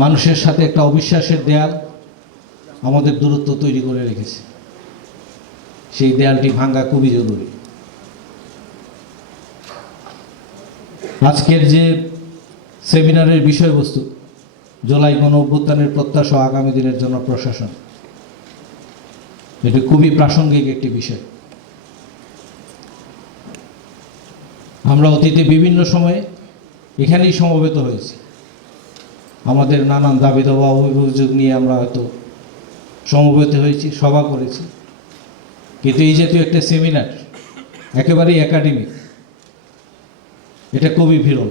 মানুষের সাথে একটা অবিশ্বাসের দেয়াল আমাদের দূরত্ব তৈরি করে রেখেছে। সেই দেয়ালটি ভাঙা খুবই জরুরি। আজকের যে সেমিনারের বিষয়বস্তু, জুলাই গণঅভ্যুত্থানের প্রত্যাশা আগামী দিনের জন্য প্রশাসন, এটি খুবই প্রাসঙ্গিক একটি বিষয়। আমরা অতীতে বিভিন্ন সময়ে এখানেই সমবেত হয়েছি। আমাদের নানান দাবি দাওয়া অভিযোগ নিয়ে আমরা হয়তো সমবেত হয়েছি, সভা করেছি, কিন্তু এই জাতীয় একটা সেমিনার একেবারেই একাডেমিক, এটা খুবই বিরল।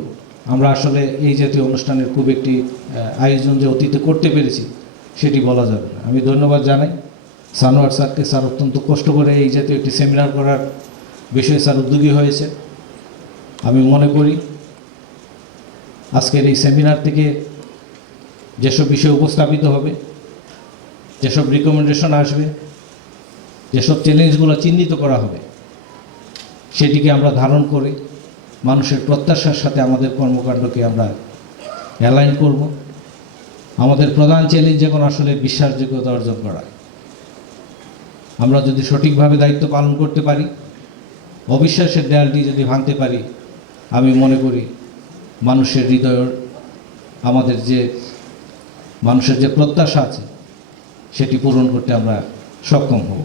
আমরা আসলে এই জাতীয় অনুষ্ঠানের খুব একটি আয়োজন যে অতীতে করতে পেরেছি সেটি বলা যাবে না। আমি ধন্যবাদ জানাই সানোয়ার স্যারকে। স্যার অত্যন্ত কষ্ট করে এই জাতীয় একটি সেমিনার করার বিষয়ে স্যার উদ্যোগী হয়েছে। আমি মনে করি আজকের এই সেমিনার থেকে যেসব বিষয় উপস্থাপিত হবে, যেসব রিকমেন্ডেশন আসবে, যেসব চ্যালেঞ্জগুলো চিহ্নিত করা হবে, সেটিকে আমরা ধারণ করে মানুষের প্রত্যাশার সাথে আমাদের কর্মকাণ্ডকে আমরা অ্যালাইন করব। আমাদের প্রধান চ্যালেঞ্জ এখন আসলে বিশ্বাসযোগ্যতা অর্জন করা। আমরা যদি সঠিকভাবে দায়িত্ব পালন করতে পারি, অবিশ্বাসের দেয়ালটি যদি ভাঙতে পারি, আমি মনে করি মানুষের হৃদয়ের মানুষের যে প্রত্যাশা আছে সেটি পূরণ করতে আমরা সক্ষম হব।